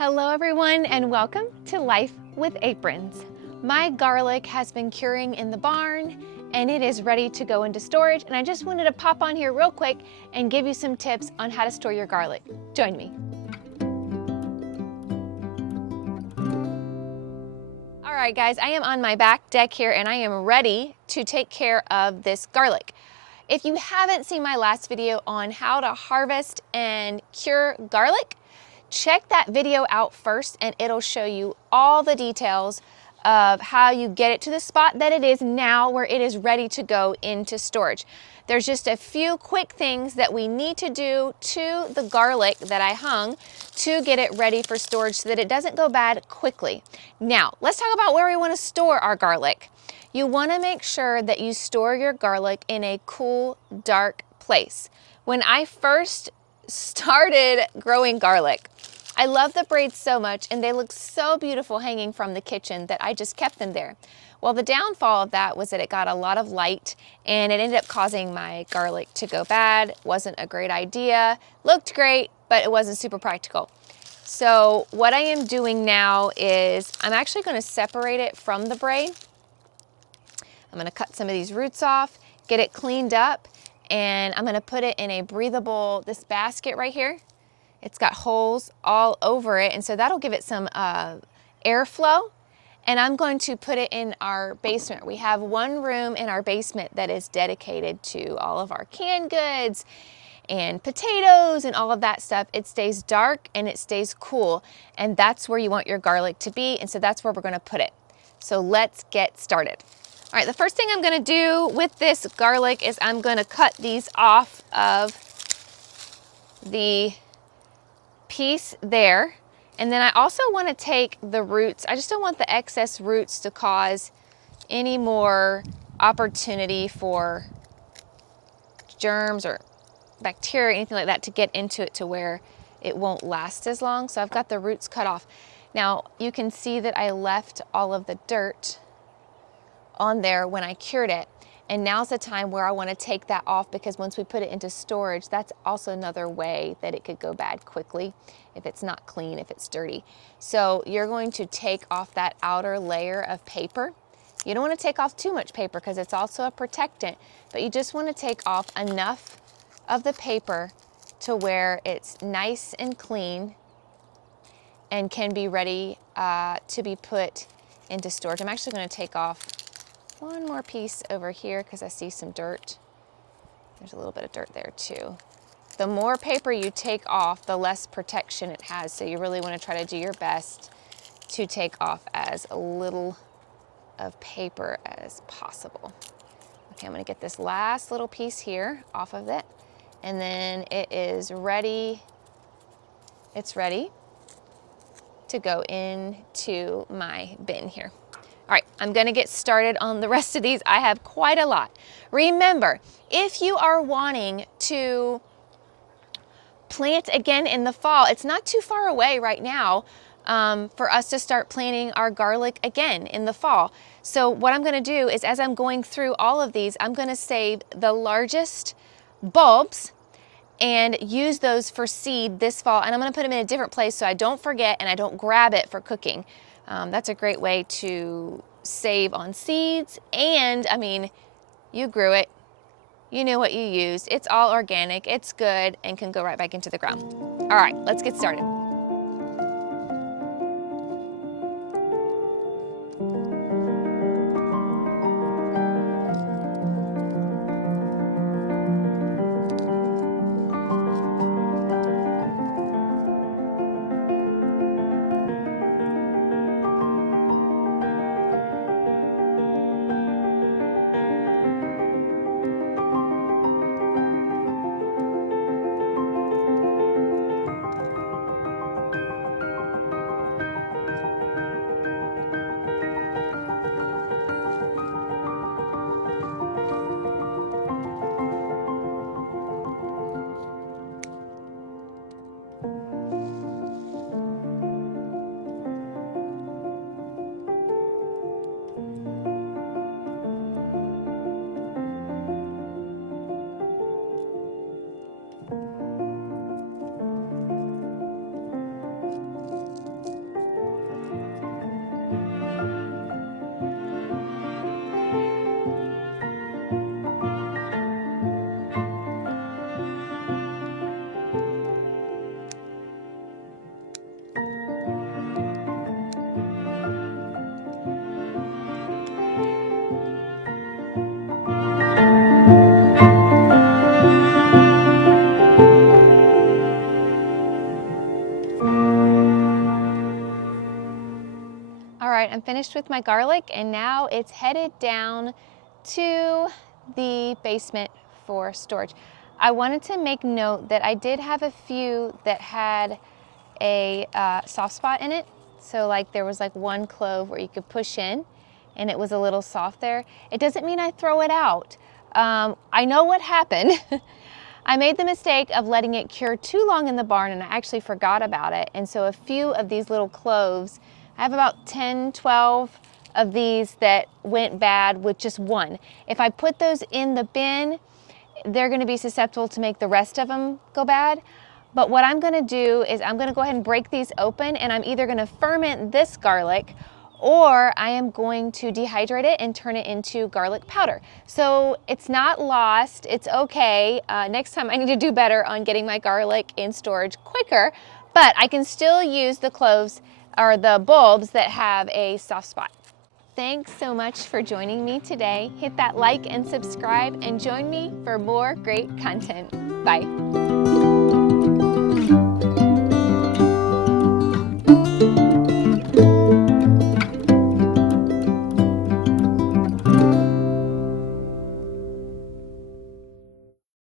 Hello everyone and welcome to Life with Aprons. My garlic has been curing in the barn and it is ready to go into storage, and I just wanted to pop on here real quick and give you some tips on how to store your garlic. Join me. All right guys, I am on my back deck here and I am ready to take care of this garlic. If you haven't seen my last video on how to harvest and cure garlic, check that video out first and it'll show you all the details of how you get it to the spot that it is now, where it is ready to go into storage. There's just a few quick things that we need to do to the garlic that I hung to get it ready for storage so that it doesn't go bad quickly. Now, let's talk about where we want to store our garlic. You want to make sure that you store your garlic in a cool, dark place. When I first started growing garlic, I love the braids so much and they look so beautiful hanging from the kitchen that I just kept them there. Well, the downfall of that was that it got a lot of light and it ended up causing my garlic to go bad. Wasn't a great idea. Looked great, but it wasn't super practical. So what I am doing now is I'm actually going to separate it from the braid. I'm going to cut some of these roots off, get it cleaned up, and I'm going to put it in a breathable, this basket right here. It's got holes all over it, and so that'll give it some airflow. And I'm going to put it in our basement. We have one room in our basement that is dedicated to all of our canned goods and potatoes and all of that stuff. It stays dark and it stays cool, and that's where you want your garlic to be, and so that's where we're going to put it. So let's get started. All right, the first thing I'm going to do with this garlic is I'm going to cut these off of the piece there. And then I also want to take the roots. I just don't want the excess roots to cause any more opportunity for germs or bacteria or anything like that to get into it to where it won't last as long. So I've got the roots cut off. Now you can see that I left all of the dirt on there when I cured it. And now's the time where I want to take that off, because once we put it into storage, that's also another way that it could go bad quickly if it's not clean, if it's dirty. So you're going to take off that outer layer of paper. You don't want to take off too much paper because it's also a protectant, but you just want to take off enough of the paper to where it's nice and clean and can be ready to be put into storage. I'm actually going to take off one more piece over here because I see some dirt. There's a little bit of dirt there too. The more paper you take off, the less protection it has. So you really want to try to do your best to take off as little of paper as possible. Okay, I'm going to get this last little piece here off of it. And then it is ready. It's ready to go into my bin here. All right, I'm gonna get started on the rest of these. I have quite a lot. Remember, if you are wanting to plant again in the fall, it's not too far away right now for us to start planting our garlic again in the fall. So what I'm gonna do is, as I'm going through all of these, I'm gonna save the largest bulbs and use those for seed this fall. And I'm gonna put them in a different place so I don't forget and I don't grab it for cooking. That's a great way to save on seeds. And I mean, you grew it, you know what you used. It's all organic, it's good, and can go right back into the ground. All right, let's get started. right, I'm finished with my garlic, and now it's headed down to the basement for storage. I wanted to make note that I did have a few that had a soft spot in it. So like there was like one clove where you could push in and it was a little soft there. It doesn't mean I throw it out. I know what happened. I made the mistake of letting it cure too long in the barn, and I actually forgot about it. And so a few of these little cloves, I have about 10, 12 of these that went bad with just one. If I put those in the bin, they're gonna be susceptible to make the rest of them go bad. But what I'm gonna do is I'm gonna go ahead and break these open, and I'm either gonna ferment this garlic or I am going to dehydrate it and turn it into garlic powder. So it's not lost, it's okay. Next time I need to do better on getting my garlic in storage quicker, but I can still use the cloves or the bulbs that have a soft spot. Thanks so much for joining me today. Hit that like and subscribe and join me for more great content. Bye.